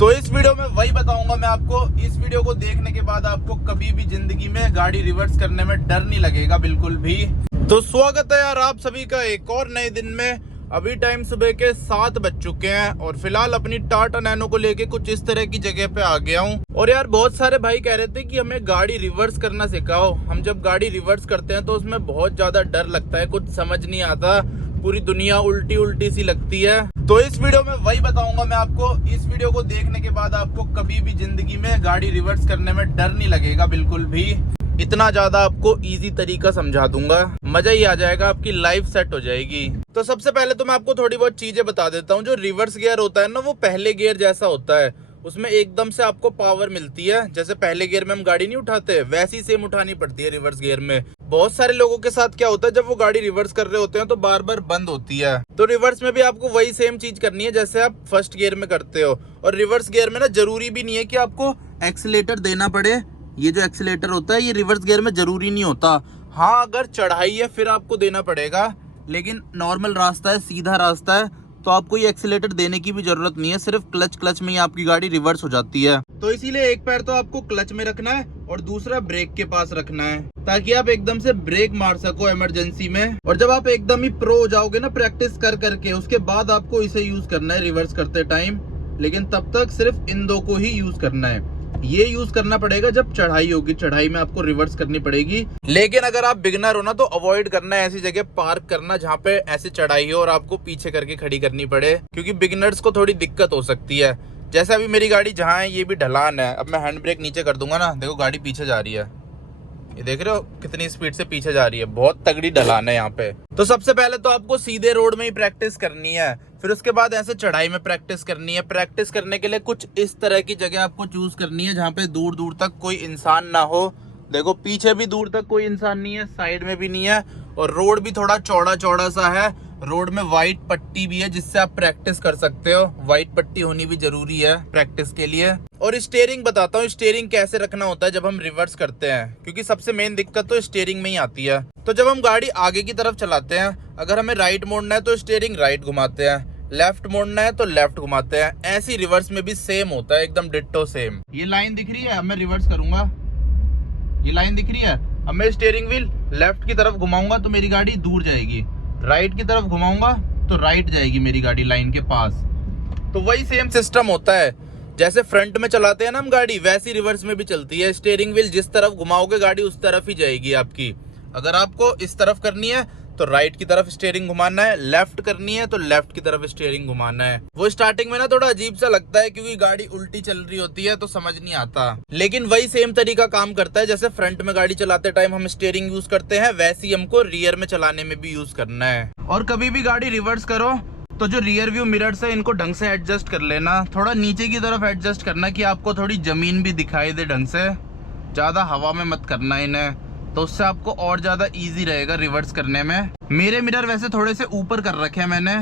तो इस वीडियो में वही बताऊंगा मैं आपको। इस वीडियो को देखने के बाद आपको कभी भी जिंदगी में गाड़ी रिवर्स करने में डर नहीं लगेगा बिल्कुल भी। तो स्वागत है यार आप सभी का एक और नए दिन में। अभी टाइम सुबह के 7 बज चुके हैं और फिलहाल अपनी टाटा नैनो को लेके कुछ इस तरह की जगह पे आ गया हूँ। और यार बहुत सारे भाई कह रहे थे कि हमें गाड़ी रिवर्स करना सिखाओ। हम जब गाड़ी रिवर्स करते हैं तो उसमें बहुत ज्यादा डर लगता है, कुछ समझ नहीं आता, पूरी दुनिया उल्टी उल्टी सी लगती है। तो इस वीडियो में वही बताऊंगा मैं आपको। इस वीडियो को देखने के बाद आपको कभी भी जिंदगी में गाड़ी रिवर्स करने में डर नहीं लगेगा बिल्कुल भी। इतना ज्यादा आपको इजी तरीका समझा दूंगा, मजा ही आ जाएगा, आपकी लाइफ सेट हो जाएगी। तो सबसे पहले तो मैं आपको थोड़ी बहुत चीजें बता देता हूँ। जो रिवर्स गियर होता है ना, वो पहले गियर जैसा होता है। उसमें एकदम से आपको पावर मिलती है। जैसे पहले गियर में हम गाड़ी नहीं उठाते, वैसी सेम उठानी पड़ती है रिवर्स गियर में। बहुत सारे लोगों के साथ क्या होता है, जब वो गाड़ी रिवर्स कर रहे होते हैं तो बार बार बंद होती है। तो रिवर्स में भी आपको वही सेम चीज करनी है जैसे आप फर्स्ट गियर में करते हो। और रिवर्स गियर में ना जरूरी भी नहीं है कि आपको एक्सीलेटर देना पड़े। ये जो एक्सीलेटर होता है ये रिवर्स गियर में जरूरी नहीं होता। हाँ, अगर चढ़ाई है फिर आपको देना पड़ेगा, लेकिन नॉर्मल रास्ता है, सीधा रास्ता है, तो आपको ये एक्सीलेटर देने की भी जरूरत नहीं है। सिर्फ क्लच में ही आपकी गाड़ी रिवर्स हो जाती है। तो इसीलिए एक पैर तो आपको क्लच में रखना है और दूसरा ब्रेक के पास रखना है, ताकि आप एकदम से ब्रेक मार सको इमरजेंसी में। और जब आप एकदम ही प्रो हो जाओगे ना प्रैक्टिस कर करके, उसके बाद आपको इसे यूज करना है रिवर्स करते टाइम। लेकिन तब तक सिर्फ इन दो को ही यूज करना है। ये यूज करना पड़ेगा जब चढ़ाई होगी, चढ़ाई में आपको रिवर्स करनी पड़ेगी। लेकिन अगर आप बिगिनर हो ना तो अवॉइड करना है ऐसी जगह पार्क करना जहाँ पे ऐसी चढ़ाई हो और आपको पीछे करके खड़ी करनी पड़े, क्योंकि बिगिनर्स को थोड़ी दिक्कत हो सकती है। जैसे अभी मेरी गाड़ी जहाँ है ये भी ढलान है। अब मैं हैंड ब्रेक नीचे कर दूंगा ना, देखो गाड़ी पीछे जा रही है। ये देख रहे हो कितनी स्पीड से पीछे जा रही है, बहुत तगड़ी ढलान है यहाँ पे। तो सबसे पहले तो आपको सीधे रोड में ही प्रैक्टिस करनी है, फिर उसके बाद ऐसे चढ़ाई में प्रैक्टिस करनी है। प्रैक्टिस करने के लिए कुछ इस तरह की जगह आपको चूज करनी है जहाँ पे दूर दूर तक कोई इंसान ना हो। देखो पीछे भी दूर तक कोई इंसान नहीं है, साइड में भी नहीं है, और रोड भी थोड़ा चौड़ा चौड़ा सा है। रोड में व्हाइट पट्टी भी है जिससे आप प्रैक्टिस कर सकते हो। व्हाइट पट्टी होनी भी जरूरी है प्रैक्टिस के लिए। और स्टीयरिंग बताता हूँ, स्टीयरिंग कैसे रखना होता है जब हम रिवर्स करते हैं, क्योंकि सबसे मेन दिक्कत तो स्टीयरिंग में ही आती है। तो जब हम गाड़ी आगे की तरफ चलाते हैं, अगर हमें राइट मोड़ना है तो स्टीयरिंग राइट घुमाते हैं, लेफ्ट मोड़ना है तो लेफ्ट घुमाते हैं। ऐसी रिवर्स में भी सेम होता है, एकदम डिट्टो सेम। ये लाइन दिख रही है, अब मैं रिवर्स करूंगा, ये लाइन दिख रही है। अब मैं स्टीयरिंग व्हील लेफ्ट की तरफ घुमाऊंगा तो मेरी गाड़ी दूर जाएगी, राइट की तरफ घुमाऊंगा तो राइट जाएगी मेरी गाड़ी लाइन के पास। तो वही सेम सिस्टम होता है, जैसे फ्रंट में चलाते हैं ना हम गाड़ी, वैसी रिवर्स में भी चलती है। स्टीयरिंग व्हील जिस तरफ घुमाओगे गाड़ी उस तरफ ही जाएगी आपकी। अगर आपको इस तरफ करनी है तो राइट की तरफ स्टीयरिंग घुमाना है, लेफ्ट करनी है तो लेफ्ट की तरफ स्टीयरिंग घुमाना है। वो स्टार्टिंग में ना थोड़ा अजीब सा लगता है क्योंकि गाड़ी उल्टी चल रही होती है तो समझ नहीं आता, लेकिन वही सेम तरीका काम करता है। जैसे फ्रंट में गाड़ी चलाते टाइम हम स्टीयरिंग यूज करते हैं, वैसे ही हमको रियर में चलाने में भी यूज करना है। और कभी भी गाड़ी रिवर्स करो तो जो रियर व्यू मिरर्स है इनको ढंग से एडजस्ट कर लेना। थोड़ा नीचे की तरफ एडजस्ट करना कि आपको थोड़ी जमीन भी दिखाई दे ढंग से, ज्यादा हवा में मत करना इन्हें, तो उससे आपको और ज्यादा इजी रहेगा रिवर्स करने में। मेरे मिरर वैसे थोड़े से ऊपर कर रखे हैं मैंने,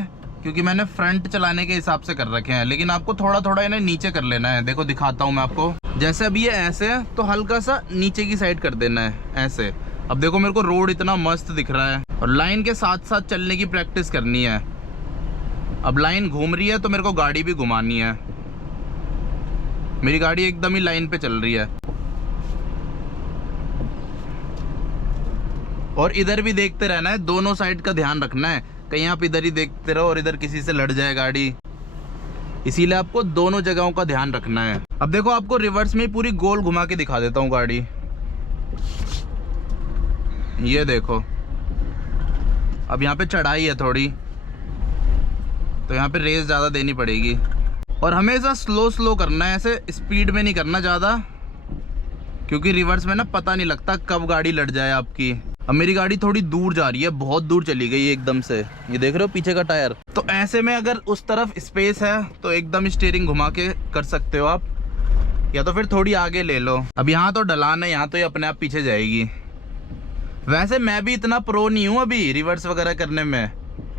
क्योंकि मैंने फ्रंट चलाने के हिसाब से कर रखे हैं, लेकिन आपको थोड़ा थोड़ा इन्हें नीचे कर लेना है। देखो दिखाता हूँ मैं आपको। जैसे अब ये ऐसे है तो हल्का सा नीचे की साइड कर देना है ऐसे। अब देखो मेरे को रोड इतना मस्त दिख रहा है, और लाइन के साथ साथ चलने की प्रैक्टिस करनी है। अब लाइन घूम रही है तो मेरे को गाड़ी भी घुमानी है। मेरी गाड़ी एकदम ही लाइन पे चल रही है। और इधर भी देखते रहना है, दोनों साइड का ध्यान रखना है, कहीं आप इधर ही देखते रहो और इधर किसी से लड़ जाए गाड़ी। इसीलिए आपको दोनों जगहों का ध्यान रखना है। अब देखो आपको रिवर्स में पूरी गोल घुमा के दिखा देता हूँ गाड़ी। ये देखो अब यहाँ पे चढ़ाई है थोड़ी, तो यहाँ पे रेस ज़्यादा देनी पड़ेगी। और हमेशा स्लो करना है, ऐसे स्पीड में नहीं करना ज़्यादा, क्योंकि रिवर्स में ना पता नहीं लगता कब गाड़ी लड़ जाए आपकी। अब मेरी गाड़ी थोड़ी दूर जा रही है, बहुत दूर चली गई एकदम से। ये देख रहे हो पीछे का टायर। तो ऐसे में अगर उस तरफ स्पेस है तो एकदम स्टीयरिंग घुमा के कर सकते हो आप, या तो फिर थोड़ी आगे ले लो। अब यहाँ तो ढलान है, यहाँ तो ये अपने आप पीछे जाएगी। वैसे मैं भी इतना प्रो नहीं हूँ अभी रिवर्स वगैरह करने में,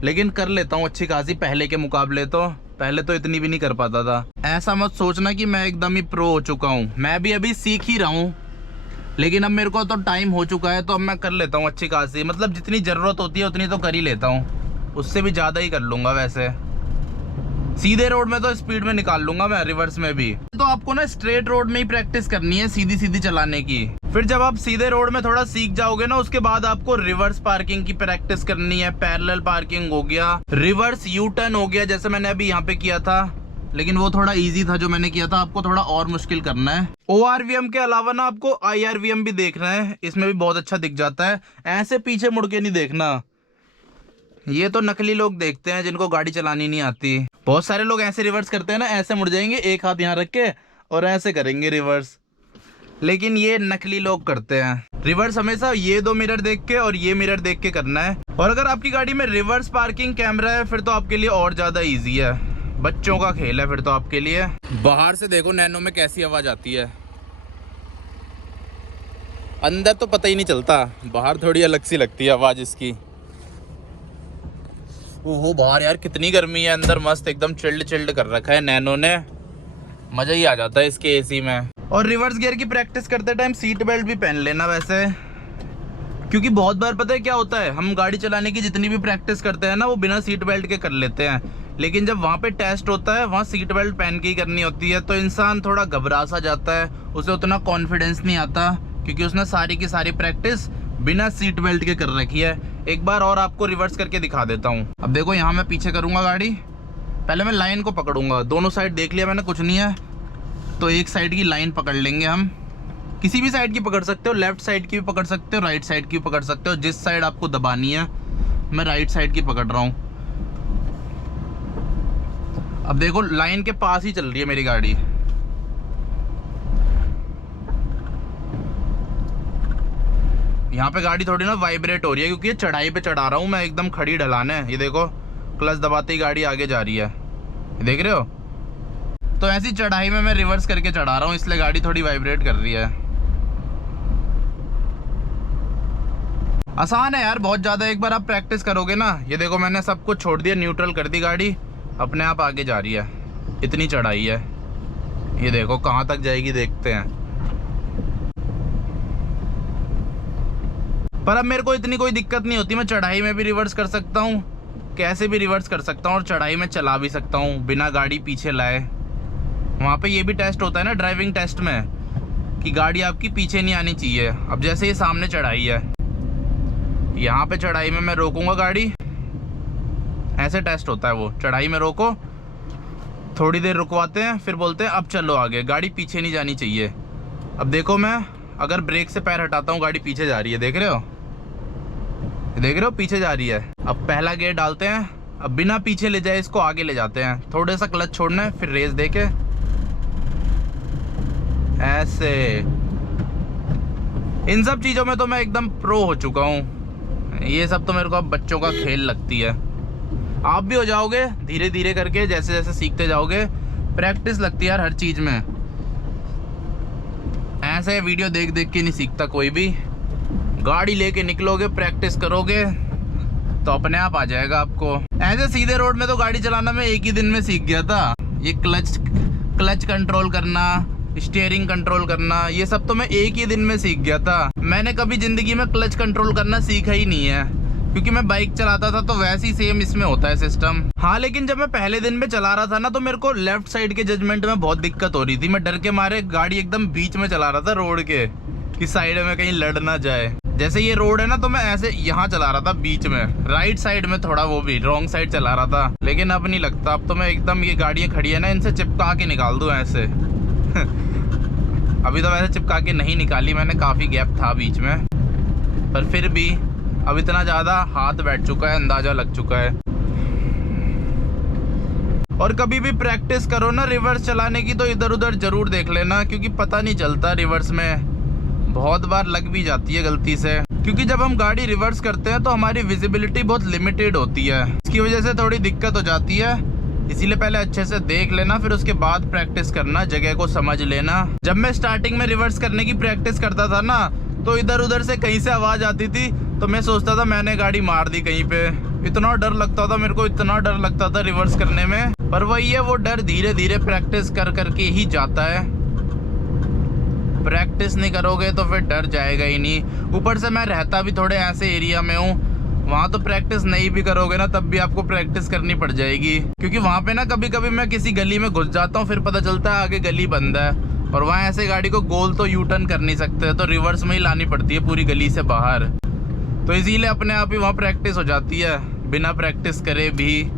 लेकिन कर लेता हूँ अच्छी खासी पहले के मुकाबले। तो पहले तो इतनी भी नहीं कर पाता था। ऐसा मत सोचना कि मैं एकदम ही प्रो हो चुका हूँ, मैं भी अभी सीख ही रहा हूँ। लेकिन अब मेरे को तो टाइम हो चुका है तो अब मैं कर लेता हूँ अच्छी खासी, मतलब जितनी ज़रूरत होती है उतनी तो कर ही लेता हूँ, उससे भी ज़्यादा ही कर लूँगा वैसे। सीधे रोड में तो स्पीड में निकाल लूंगा मैं, रिवर्स में भी। तो आपको ना स्ट्रेट रोड में ही प्रैक्टिस करनी है, सीधी सीधी चलाने की। फिर जब आप सीधे रोड में थोड़ा सीख जाओगे ना, उसके बाद आपको रिवर्स पार्किंग की प्रैक्टिस करनी है। पैरेलल पार्किंग हो गया, रिवर्स यू टर्न हो गया, जैसे मैंने अभी यहाँ पे किया था, लेकिन वो थोड़ा इजी था जो मैंने किया था। आपको थोड़ा और मुश्किल करना है। ORVM के अलावा ना आपको IRVM भी देखना है, इसमें भी बहुत अच्छा दिख जाता है। ऐसे पीछे मुड़ के नहीं देखना, ये तो नकली लोग देखते हैं जिनको गाड़ी चलानी नहीं आती। बहुत सारे लोग ऐसे रिवर्स करते हैं ना, ऐसे मुड़ जाएंगे एक हाथ यहाँ रख के और ऐसे करेंगे रिवर्स, लेकिन ये नकली लोग करते हैं। रिवर्स हमेशा ये दो मिरर देख के और ये मिरर देख के करना है। और अगर आपकी गाड़ी में रिवर्स पार्किंग कैमरा है फिर तो आपके लिए और ज्यादा इजी है, बच्चों का खेल है फिर तो आपके लिए। बाहर से देखो नैनो में कैसी आवाज आती है, अंदर तो पता ही नहीं चलता, बाहर थोड़ी अलग सी लगती है आवाज इसकी। ओहो बाहर यार कितनी गर्मी है, अंदर मस्त एकदम चिल्ड चिल्ड कर रखा है नैनो ने, मजा ही आ जाता है इसके एसी में। और रिवर्स गियर की प्रैक्टिस करते टाइम सीट बेल्ट भी पहन लेना वैसे, क्योंकि बहुत बार पता है क्या होता है, हम गाड़ी चलाने की जितनी भी प्रैक्टिस करते हैं ना वो बिना सीट बेल्ट के कर लेते हैं, लेकिन जब वहाँ पे टेस्ट होता है वहाँ सीट बेल्ट पहन के ही करनी होती है, तो इंसान थोड़ा घबरा सा जाता है, उसे उतना कॉन्फिडेंस नहीं आता, क्योंकि उसने सारी की सारी प्रैक्टिस बिना सीट बेल्ट के कर रखी है। एक बार और आपको रिवर्स करके दिखा देता हूँ। अब देखो यहाँ मैं पीछे करूँगा गाड़ी, पहले मैं लाइन को पकड़ूंगा, दोनों साइड देख लिया मैंने, कुछ नहीं है तो एक साइड की लाइन पकड़ लेंगे हम। किसी भी साइड की पकड़ सकते हो, लेफ्ट साइड की भी पकड़ सकते हो, राइट साइड की भी पकड़ सकते हो, जिस साइड आपको दबानी है। मैं राइट साइड की पकड़ रहा हूँ। अब देखो लाइन के पास ही चल रही है मेरी गाड़ी, यहाँ पे गाड़ी थोड़ी ना वाइब्रेट हो रही है क्योंकि ये चढ़ाई पे चढ़ा रहा हूँ मैं, एकदम खड़ी ढलान है। ये देखो क्लच दबाते ही गाड़ी आगे जा रही है, ये देख रहे हो। तो ऐसी चढ़ाई में मैं रिवर्स करके चढ़ा रहा हूँ, इसलिए गाड़ी थोड़ी वाइब्रेट कर रही है। आसान है यार बहुत ज़्यादा, एक बार आप प्रैक्टिस करोगे ना। ये देखो मैंने सब कुछ छोड़ दिया, न्यूट्रल कर दी गाड़ी, अपने आप आगे जा रही है, इतनी चढ़ाई है। ये देखो कहाँ तक जाएगी देखते हैं। पर अब मेरे को इतनी कोई दिक्कत नहीं होती, मैं चढ़ाई में भी रिवर्स कर सकता हूँ, कैसे भी रिवर्स कर सकता हूँ और चढ़ाई में चला भी सकता हूँ बिना गाड़ी पीछे लाए। वहाँ पे ये भी टेस्ट होता है ना ड्राइविंग टेस्ट में, कि गाड़ी आपकी पीछे नहीं आनी चाहिए। अब जैसे ये सामने चढ़ाई है, यहाँ पे चढ़ाई में मैं रोकूंगा गाड़ी, ऐसे टेस्ट होता है वो। चढ़ाई में रोको, थोड़ी देर रुकवाते हैं, फिर बोलते हैं अब चलो आगे, गाड़ी पीछे नहीं जानी चाहिए। अब देखो मैं अगर ब्रेक से पैर हटाता हूँ गाड़ी पीछे जा रही है, देख रहे हो, देख रहे हो पीछे जा रही है। अब पहला गियर डालते हैं, अब बिना पीछे ले जाए इसको आगे ले जाते हैं, थोड़ा सा क्लच छोड़ना है, फिर रेस देके ऐसे। इन सब चीज़ों में तो मैं एकदम प्रो हो चुका हूँ, ये सब तो मेरे को अब बच्चों का खेल लगती है। आप भी हो जाओगे धीरे धीरे करके, जैसे जैसे सीखते जाओगे। प्रैक्टिस लगती है यार हर चीज़ में, ऐसे वीडियो देख देख के नहीं सीखता कोई भी। गाड़ी लेके निकलोगे, प्रैक्टिस करोगे तो अपने आप आ जाएगा आपको। ऐसे सीधे रोड में तो गाड़ी चलाना मैं एक ही दिन में सीख गया था। ये क्लच कंट्रोल करना, स्टीयरिंग कंट्रोल करना, ये सब तो मैं एक ही दिन में सीख गया था। मैंने कभी जिंदगी में क्लच कंट्रोल करना सीखा ही नहीं है, क्योंकि मैं बाइक चलाता था तो वैसे ही सेम इसमें होता है सिस्टम। हाँ लेकिन जब मैं पहले दिन में चला रहा था ना, तो मेरे को लेफ्ट साइड के जजमेंट में बहुत दिक्कत हो रही थी। मैं डर के मारे गाड़ी एकदम बीच में चला रहा था रोड के, कि साइड में कहीं लड़ ना जाए। जैसे ये रोड है ना, तो मैं ऐसे यहाँ चला रहा था बीच में, राइट साइड में थोड़ा, वो भी रॉन्ग साइड चला रहा था। लेकिन अब नहीं लगता, अब तो मैं एकदम, ये गाड़ियाँ खड़ी है ना, इनसे चिपका के निकाल दूँ ऐसे। अभी तो वैसे चिपका के नहीं निकाली मैंने, काफ़ी गैप था बीच में, पर फिर भी अब इतना ज़्यादा हाथ बैठ चुका है, अंदाज़ा लग चुका है। और कभी भी प्रैक्टिस करो ना रिवर्स चलाने की, तो इधर उधर ज़रूर देख लेना, क्योंकि पता नहीं चलता रिवर्स में बहुत बार लग भी जाती है गलती से। क्योंकि जब हम गाड़ी रिवर्स करते हैं तो हमारी विजिबिलिटी बहुत लिमिटेड होती है, इसकी वजह से थोड़ी दिक्कत हो जाती है। इसीलिए पहले अच्छे से देख लेना, फिर उसके बाद प्रैक्टिस करना, जगह को समझ लेना। जब मैं स्टार्टिंग में रिवर्स करने की प्रैक्टिस करता था ना, तो इधर उधर से कहीं से आवाज़ आती थी, तो मैं सोचता था मैंने गाड़ी मार दी कहीं पे। इतना डर लगता था मेरे को, इतना डर लगता था रिवर्स करने में। पर वही है, वो डर धीरे धीरे प्रैक्टिस कर करके ही जाता है। प्रैक्टिस नहीं करोगे तो फिर डर जाएगा ही नहीं। ऊपर से मैं रहता भी थोड़े ऐसे एरिया में हूँ, वहाँ तो प्रैक्टिस नहीं भी करोगे ना तब भी आपको प्रैक्टिस करनी पड़ जाएगी, क्योंकि वहाँ पे ना कभी कभी मैं किसी गली में घुस जाता हूँ, फिर पता चलता है आगे गली बंद है, और वहाँ ऐसे गाड़ी को गोल तो यू टर्न कर नहीं सकते, तो रिवर्स में ही लानी पड़ती है पूरी गली से बाहर। तो इसीलिए अपने आप ही वहाँ प्रैक्टिस हो जाती है बिना प्रैक्टिस करे भी।